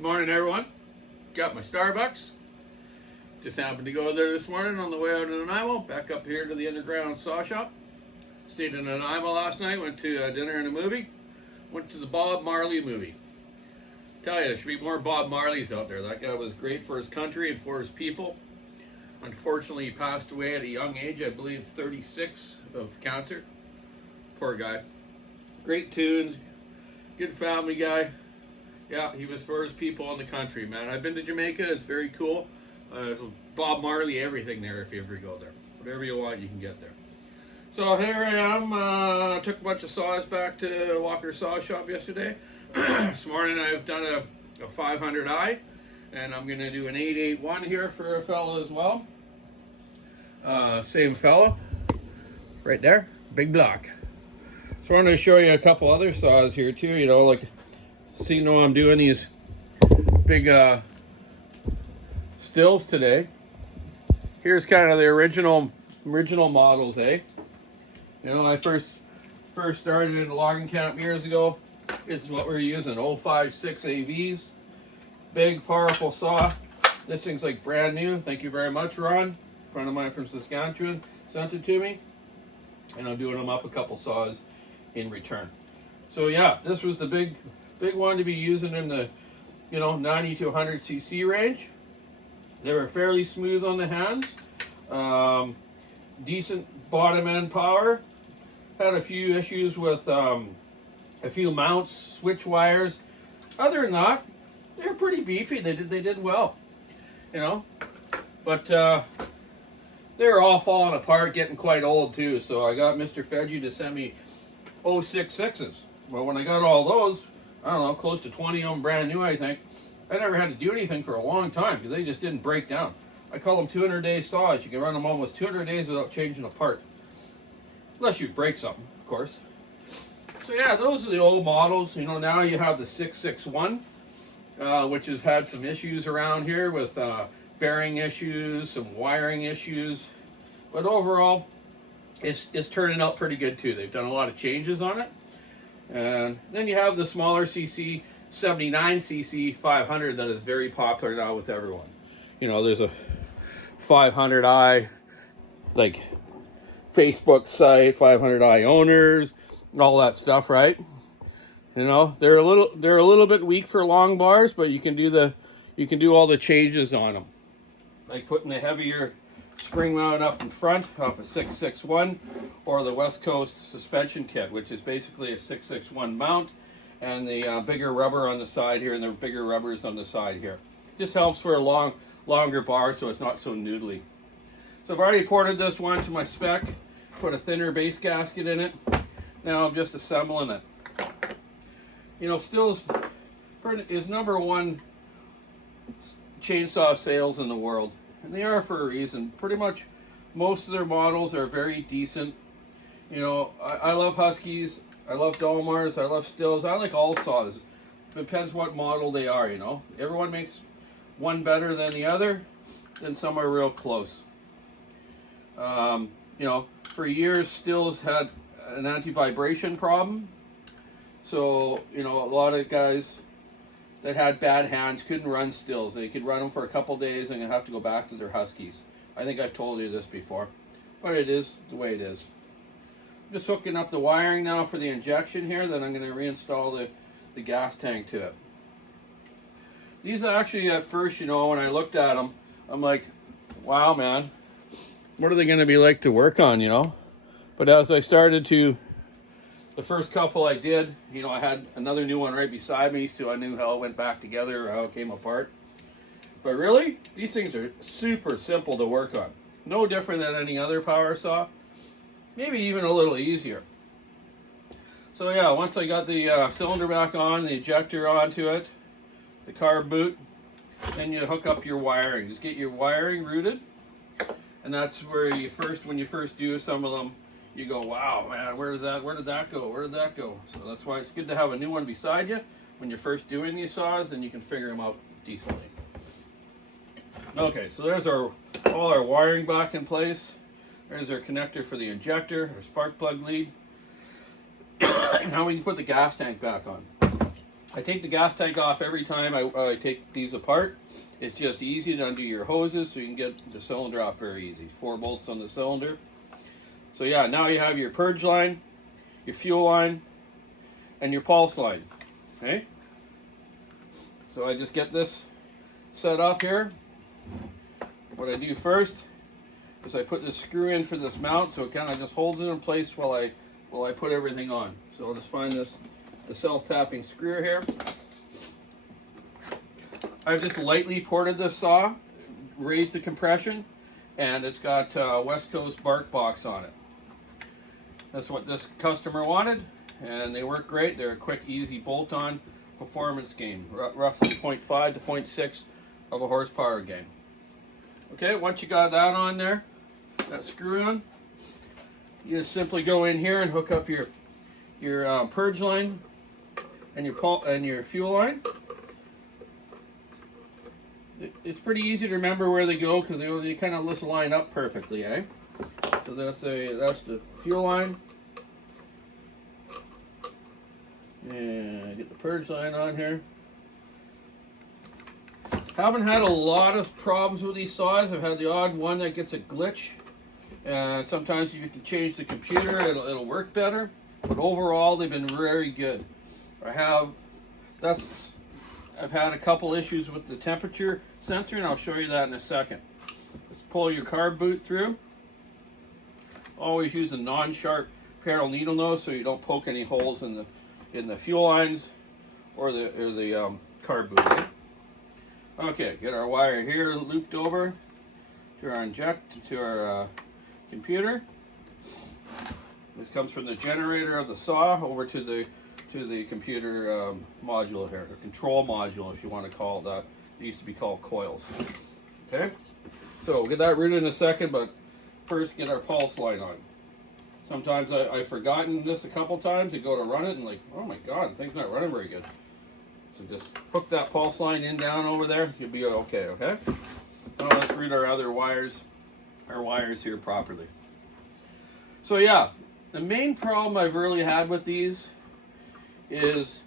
Good morning, everyone. Got my Starbucks. Just happened to go there this morning on the way out to Nanaimo. Back up here to the underground saw shop. Stayed in Nanaimo last night. Went to dinner and a movie. Went to the Bob Marley movie. Tell you, there should be more Bob Marleys out there. That guy was great for his country and for his people. Unfortunately, he passed away at a young age, I believe 36, of cancer. Poor guy. Great tunes. Good family guy. Yeah, he was for his people in the country, man. I've been to Jamaica. It's very cool. Bob Marley, everything there if you ever go there. Whatever you want, you can get there. So here I am. Took a bunch of saws back to Walker Saw Shop yesterday. This morning I've done a 500i, and I'm going to do an 881 here for a fellow as well. Same fellow. Right there. Big block. So I wanted to show you a couple other saws here too, you know, like, see, I'm doing these big stills today. Here's kind of the original models, eh? You know, I first started in a logging camp years ago. This is what we're using, 056 AVs. Big, powerful saw. This thing's like brand new. Thank you very much, Ron. A friend of mine from Saskatchewan sent it to me. And I'm doing them up a couple saws in return. So yeah, this was the big one to be using in the, 90 to 100 cc range. They were fairly smooth on the hands. Decent bottom end power. Had a few issues with a few mounts, switch wires. Other than that, they're pretty beefy. They did well, But they were all falling apart, getting quite old too. So I got Mr. Fedgy to send me 066s. Well, when I got all those, I don't know, close to 20 of them brand new, I think. I never had to do anything for a long time because they just didn't break down. I call them 200-day saws. You can run them almost 200 days without changing a part. Unless you break something, of course. So yeah, those are the old models. Now you have the 661, which has had some issues around here with bearing issues, some wiring issues. But overall, it's turning out pretty good too. They've done a lot of changes on it. And then you have the smaller CC 79cc 500 that is very popular now with everyone. There's a 500i like Facebook site, 500i owners, and all that stuff, right? They're a little bit weak for long bars, but you can do all the changes on them, like putting the heavier spring mount up in front off a 661, or the West Coast suspension kit, which is basically a 661 mount, and the bigger rubber on the side here, and the bigger rubbers on the side here. Just helps for a longer bar, so it's not so noodly. So I've already ported this one to my spec, put a thinner base gasket in it. Now I'm just assembling it. Still's is #1 chainsaw sales in the world. And they are for a reason. Pretty much most of their models are very decent. I love Huskies, I love Dolmars, I love Stills. I like all saws. Depends what model they are, Everyone makes one better than the other, and some are real close. For years, Stills had an anti-vibration problem. So, a lot of guys that had bad hands couldn't run Stills. They could run them for a couple days and have to go back to their Huskies. I think I've told you this before, but it is the way it is. I'm just hooking up the wiring now for the injection here, then I'm going to reinstall the gas tank to it. These actually, at first, when I looked at them, I'm like, wow, man, what are they going to be like to work on, But as I started to, the first couple I did, I had another new one right beside me, so I knew how it went back together, or how it came apart. But really, these things are super simple to work on. No different than any other power saw. Maybe even a little easier. So yeah, once I got the cylinder back on, the ejector onto it, the carb boot, then you hook up your wiring. Just get your wiring routed. And that's where when you first do some of them, you go, wow, man, where did that go? Where did that go? So that's why it's good to have a new one beside you when you're first doing these saws, and you can figure them out decently. Okay, so there's all our wiring back in place. There's our connector for the injector, our spark plug lead. Now we can put the gas tank back on. I take the gas tank off every time I take these apart. It's just easy to undo your hoses so you can get the cylinder off very easy. 4 bolts on the cylinder. So yeah, now you have your purge line, your fuel line, and your pulse line. Okay? So I just get this set up here. What I do first is I put this screw in for this mount, so it kind of just holds it in place while I put everything on. So I'll just find the self-tapping screw here. I've just lightly ported this saw, raised the compression, and it's got West Coast bark box on it. That's what this customer wanted, and they work great. They're a quick, easy bolt-on performance game, roughly 0.5 to 0.6 of a horsepower game. Okay, once you got that on there, that screw on, you just simply go in here and hook up your purge line and your fuel line. It's pretty easy to remember where they go because they kind of just line up perfectly, eh? So that's the fuel line. And get the purge line on here. Haven't had a lot of problems with these saws. I've had the odd one that gets a glitch, and sometimes if you can change the computer, it'll work better. But overall, they've been very good. I've had a couple issues with the temperature sensor, and I'll show you that in a second. Let's pull your carb boot through. Always use a non-sharp paddle needle nose so you don't poke any holes in the fuel lines or the carb boot. Right? Okay, get our wire here looped over to our computer. This comes from the generator of the saw over to the computer module here, or control module if you want to call it that. It used to be called coils. Okay, so we'll get that routed in a second, but first get our pulse line on. Sometimes I've forgotten this a couple times. You go to run it and like, oh my god, the thing's not running very good. So just hook that pulse line in down over there. You'll be okay, okay? Now let's route our other wires, here properly. So yeah, the main problem I've really had with these is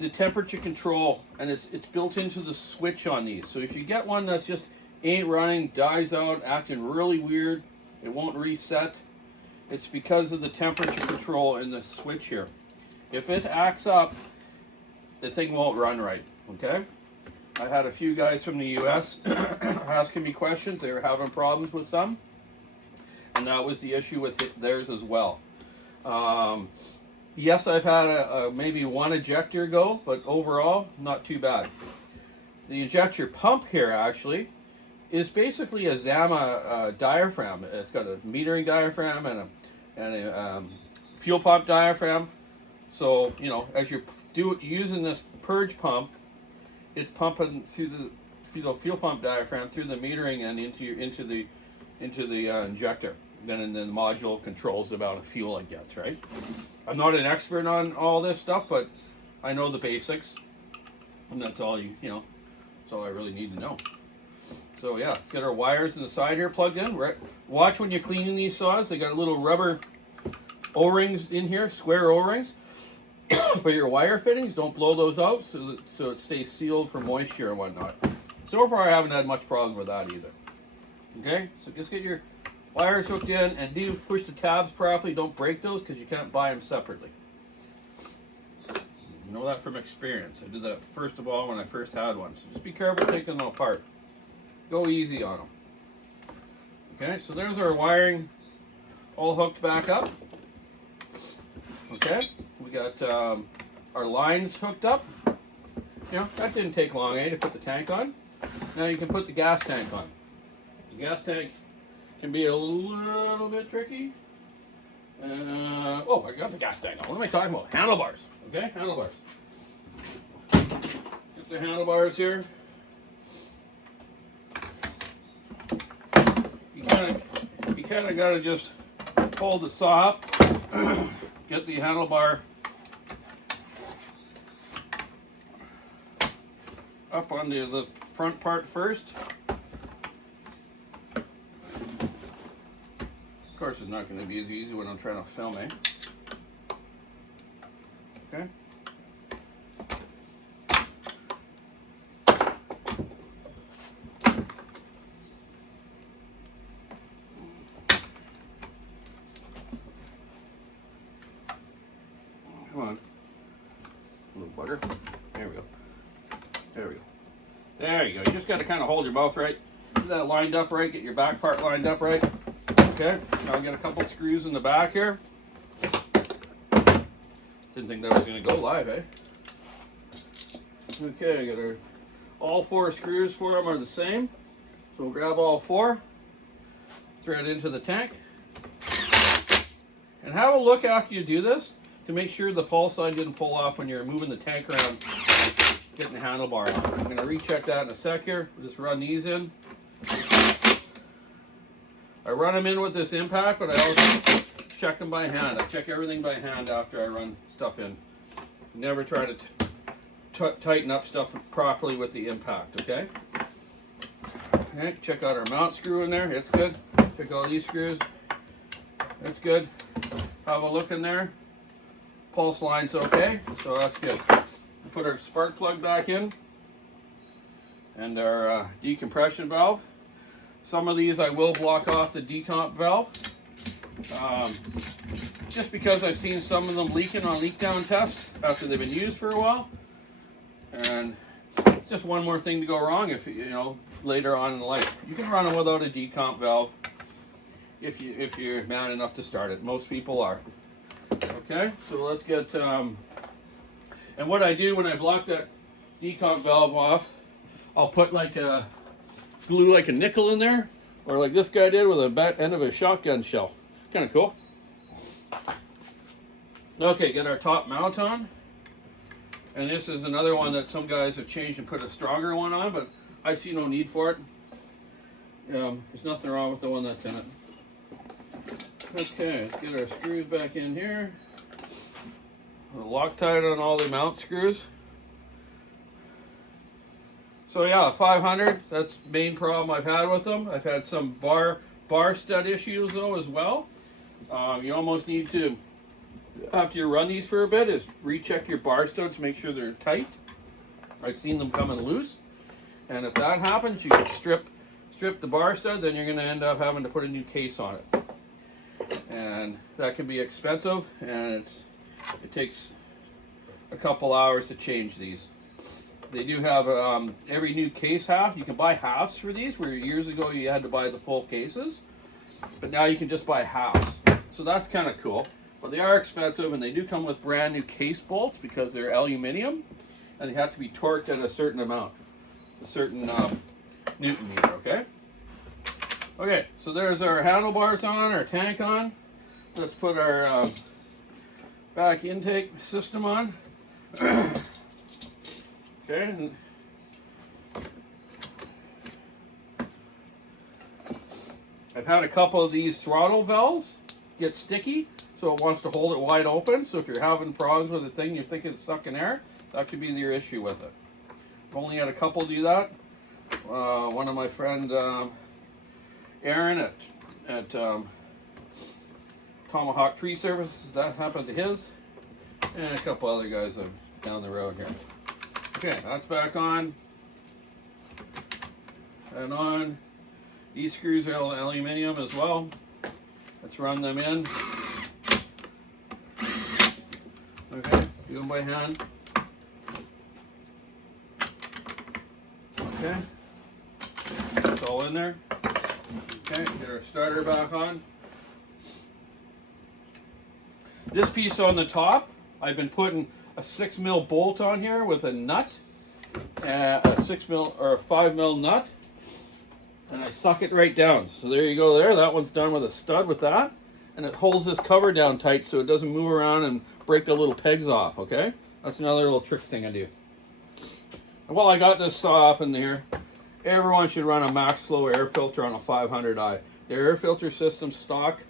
the temperature control, and it's built into the switch on these. So if you get one that's just ain't running, dies out, acting really weird, it won't reset, it's because of the temperature control in the switch here. If it acts up, the thing won't run right, okay? I had a few guys from the US asking me questions. They were having problems with some, and that was the issue with theirs as well. Yes, I've had maybe one ejector go, but overall, not too bad. The ejector pump here actually is basically a Zama diaphragm. It's got a metering diaphragm and a fuel pump diaphragm. So, you know, as you're using this purge pump, it's pumping through the fuel pump diaphragm through the metering and into the injector. Then the module controls the amount of fuel it gets, right? I'm not an expert on all this stuff, but I know the basics, and that's all that's all I really need to know. So yeah, let's get our wires in the side here plugged in. Watch when you're cleaning these saws. They got little rubber O-rings in here, square O-rings. For your wire fittings, don't blow those out so it stays sealed for moisture and whatnot. So far, I haven't had much problem with that either. Okay, so just get your wires hooked in and do push the tabs properly. Don't break those because you can't buy them separately. You know that from experience. I did that first of all when I first had one. So just be careful taking them apart. Go easy on them. Okay, so there's our wiring all hooked back up. Okay, we got our lines hooked up. You know, that didn't take long, to put the tank on. Now you can put the gas tank on. The gas tank can be a little bit tricky. Oh, I got the gas tank on. What am I talking about? Handlebars. Okay, handlebars. Get the handlebars here. You kind of got to just hold the saw up. Get the handlebar up on the front part first. Of course, it's not going to be as easy when I'm trying to film, Okay. Come on. A little butter. There we go. There we go. There you go. You just got to kind of hold your mouth right. Get that lined up right. Get your back part lined up right. Okay. Now I'll get a couple screws in the back here. Didn't think that was going to go live, eh? Okay, I got all 4 screws for them are the same. So we'll grab all 4, thread into the tank. And have a look after you do this to make sure the pull side didn't pull off when you're moving the tank around, getting the handlebar on. I'm going to recheck that in a sec here. We'll just run these in. I run them in with this impact, but I also check them by hand. I check everything by hand after I run stuff in. Never try to tighten up stuff properly with the impact, okay? Okay, check out our mount screw in there. It's good. Check all these screws. That's good. Have a look in there. Pulse line's okay, so that's good. Put our spark plug back in and our decompression valve. Some of these I will block off the decomp valve, just because I've seen some of them leaking on leak down tests after they've been used for a while, and it's just one more thing to go wrong if you know later on in life. You can run them without a decomp valve if you're man enough to start it. Most people are. Okay, so let's get and what I do when I block that decomp valve off, I'll put like a glue like a nickel in there, or like this guy did with the end of a shotgun shell. Kind of cool. Okay, get our top mount on, and this is another one that some guys have changed and put a stronger one on, but I see no need for it. There's nothing wrong with the one that's in it. Okay, let's get our screws back in here. Loctite on all the mount screws. So yeah, 500, that's the main problem I've had with them. I've had some bar stud issues though as well. You almost need to, after you run these for a bit, is recheck your bar studs to make sure they're tight. I've seen them coming loose. And if that happens, you can strip the bar stud, then you're going to end up having to put a new case on it. And that can be expensive, and it takes a couple hours to change these. They do have every new case half. You can buy halves for these, where years ago you had to buy the full cases, but now you can just buy halves. So that's kind of cool. But they are expensive, and they do come with brand new case bolts because they're aluminum, and they have to be torqued at a certain amount, a certain Newton meter. Okay. Okay, so there's our handlebars on, our tank on. Let's put our back intake system on. Okay. I've had a couple of these throttle valves get sticky, so it wants to hold it wide open. So if you're having problems with the thing, you're thinking it's sucking air, that could be your issue with it. I've only had a couple do that. One of my friend Aaron at Tomahawk Tree Service, that happened to his, and a couple other guys down the road here. Okay, that's back on and on. These screws are aluminum as well. Let's run them in. Okay, do them by hand. Okay, it's all in there. Okay, get our starter back on. This piece on the top, I've been putting a 6mm bolt on here with a nut, a 6mm or a 5mm nut, and I suck it right down. So there you go there. That one's done with a stud with that, and it holds this cover down tight so it doesn't move around and break the little pegs off, okay? That's another little trick thing I do. And while I got this saw up in here, everyone should run a max flow air filter on a 500i. The air filter systems stock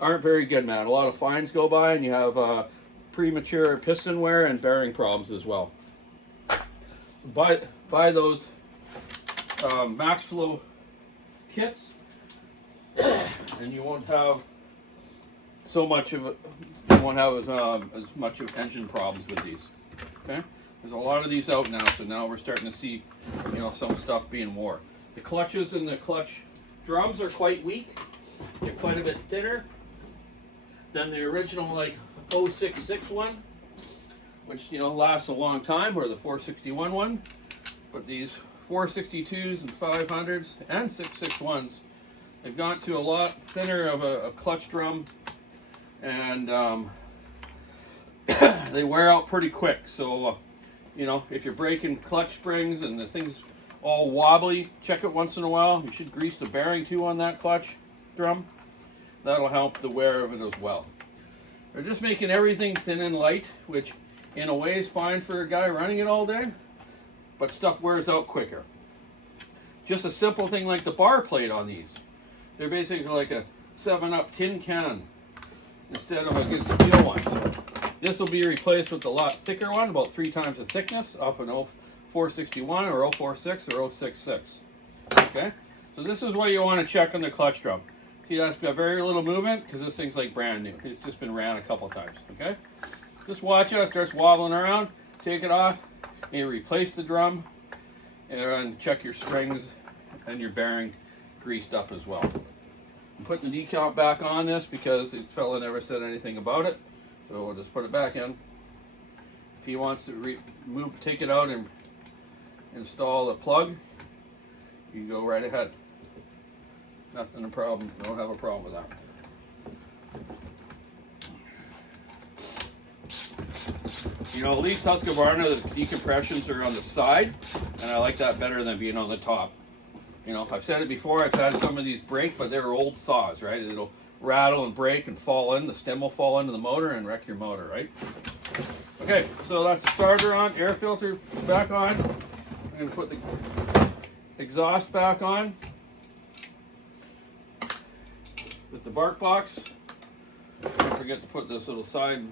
aren't very good, man. A lot of fines go by, and you have premature piston wear and bearing problems as well. Buy those max flow kits, and you won't have so much of it. You won't have as much of engine problems with these. Okay. There's a lot of these out now, so now we're starting to see, you know, some stuff being wore. The clutches and the clutch drums are quite weak. They're quite a bit thinner than the original, like 066 one. which, you know, lasts a long time, or the 461 one. But these 462s and 500s and 661s, they've gone to a lot thinner of a clutch drum, and they wear out pretty quick. So, you know, if you're breaking clutch springs and the thing's all wobbly, check it once in a while. You should grease the bearing too on that clutch drum. That'll help the wear of it as well. They're just making everything thin and light, which in a way is fine for a guy running it all day, but stuff wears out quicker. Just a simple thing like the bar plate on these. They're basically like a 7-Up tin can instead of a good steel one. This will be replaced with a lot thicker one, about 3 times the thickness, off an 0461 or 046 or 066. Okay, so this is what you want to check on the clutch drum. See, that's got very little movement because this thing's like brand new. It's just been ran a couple times. Okay, just watch it. It starts wobbling around. Take it off. You replace the drum and check your springs and your bearing greased up as well. I'm putting the decal back on this because the fella never said anything about it. So we'll just put it back in. If he wants to take it out and install a plug, you go right ahead. Nothing a problem. Don't have a problem with that. You know, at least Husqvarna, the decompressions are on the side, and I like that better than being on the top. You know, I've said it before, I've had some of these break, but they're old saws, right? It'll rattle and break and fall in. The stem will fall into the motor and wreck your motor, right? Okay, so that's the starter on, air filter back on. I'm going to put the exhaust back on with the bark box. Don't forget to put this little side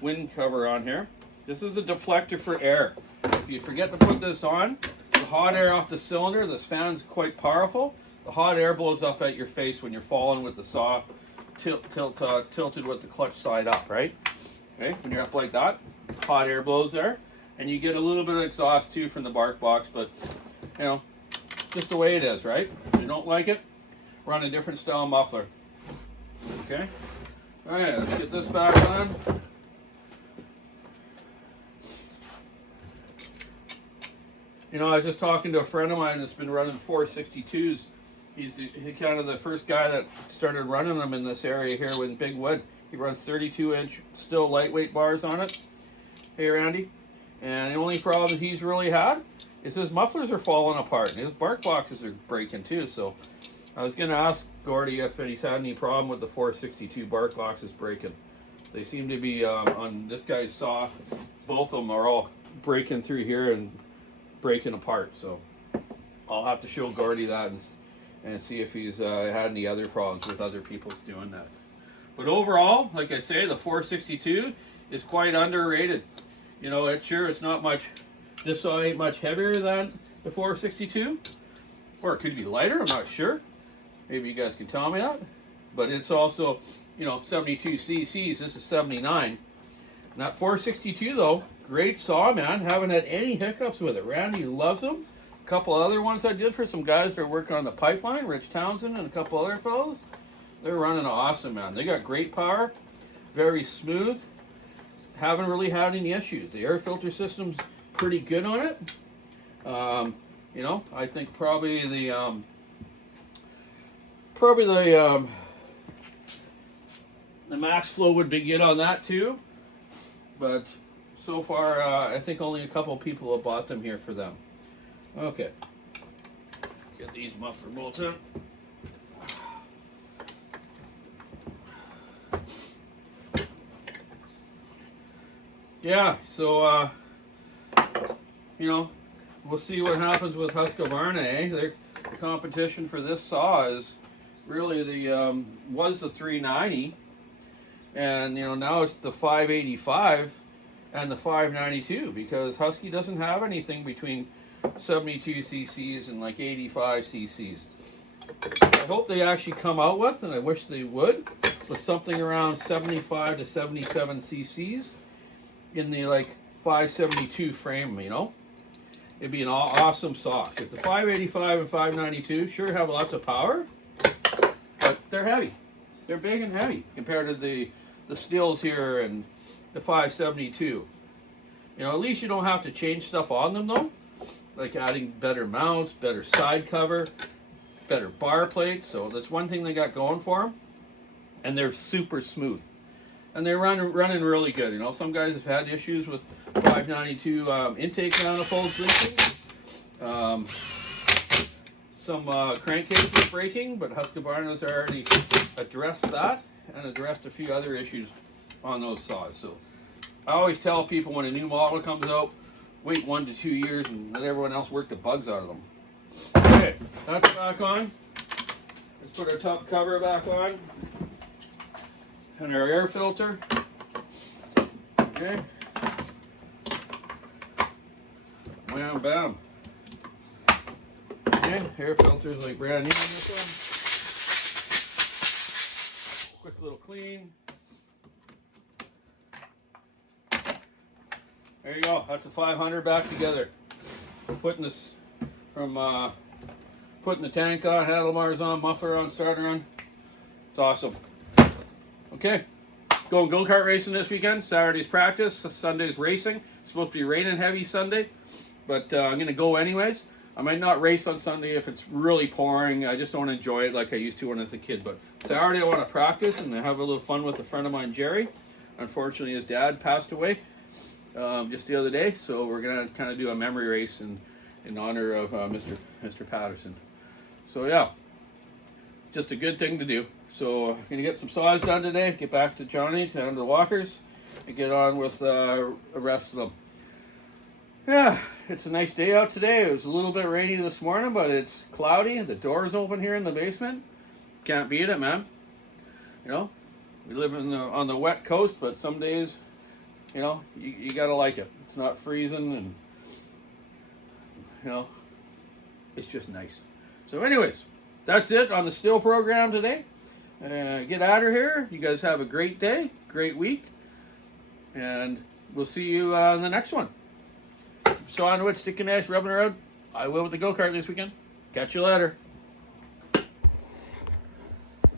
wind cover on here. This is a deflector for air. If you forget to put this on, the hot air off the cylinder, this fan's quite powerful. The hot air blows up at your face when you're falling with the saw tilted with the clutch side up, right? Okay, when you're up like that, hot air blows there, and you get a little bit of exhaust too from the bark box, but you know, just the way it is, right? If you don't like it, run a different style muffler. Okay, all right, let's get this back on. You know, I was just talking to a friend of mine that's been running 462s. He's kind of the first guy that started running them in this area here with Big Wood. He runs 32-inch still lightweight bars on it. Hey, Randy. And the only problem he's really had is his mufflers are falling apart, and his bark boxes are breaking too. So I was going to ask Gordy if he's had any problem with the 462 bark boxes breaking. They seem to be on this guy's saw. Both of them are all breaking through here and breaking apart. So I'll have to show Gordy that and see if he's had any other problems with other people's doing that. But overall, like I say, the 462 is quite underrated. You know, it's not much, this saw ain't much heavier than the 462, or it could be lighter, I'm not sure. Maybe you guys can tell me that. But it's also, you know, 72 cc's, this is 79. Not 462 though, great saw, man. Haven't had any hiccups with it. Randy loves them. A couple other ones I did for some guys that are working on the pipeline, Rich Townsend and a couple other fellows. They're running awesome, man. They got great power, very smooth. Haven't really had any issues. The air filter system's pretty good on it. You know, I think probably the max flow would be good on that too. But so far, I think only a couple people have bought them here for them. Okay, get these muffler bolts in. Yeah, so you know, we'll see what happens with Husqvarna. Eh? The competition for this saw is really the was the 390, and you know now it's the 585 and the 592 because Husky doesn't have anything between 72 cc's and like 85 cc's. I hope they actually come out with, and I wish they would, with something around 75 to 77 cc's in the like 572 frame, you know. It'd be an awesome saw because the 585 and 592 sure have lots of power, but they're heavy. They're big and heavy compared to the stihls here and the 572. You know, at least you don't have to change stuff on them though. Like adding better mounts, better side cover, better bar plates. So that's one thing they got going for them. And they're super smooth. And they're running really good. You know, some guys have had issues with 592 intake manifolds leaking. Some crankcases breaking, but Husqvarna's already addressed that and addressed a few other issues on those saws. So I always tell people when a new model comes out, wait 1 to 2 years and let everyone else work the bugs out of them. Okay, that's back on. Let's put our top cover back on. And our air filter. Okay. Wham bam. Okay, air filter's like brand new in this one. Quick little clean. There you go. That's a 500 back together. Putting this from putting the tank on, handlebars on, muffler on, starter on. It's awesome. Okay, going go-kart racing this weekend. Saturday's practice, Sunday's racing. It's supposed to be raining heavy Sunday, but I'm going to go anyways. I might not race on Sunday if it's really pouring. I just don't enjoy it like I used to when I was a kid. But Saturday I want to practice and have a little fun with a friend of mine, Jerry. Unfortunately, his dad passed away just the other day, so we're going to kind of do a memory race in honor of Mr. Patterson. So yeah, just a good thing to do. So I'm going to get some saws done today, get back to Johnny, down to the walkers, and get on with the rest of them. Yeah, it's a nice day out today. It was a little bit rainy this morning, but it's cloudy. The door's open here in the basement. Can't beat it, man. You know, we live on the wet coast, but some days, you know, you got to like it. It's not freezing, and, you know, it's just nice. So anyways, that's it on the stihl program today. Get out of here. You guys have a great day, great week, and we'll see you in the next one. So on to it, sticking ass, rubbing around. I will with the go-kart this weekend. Catch you later.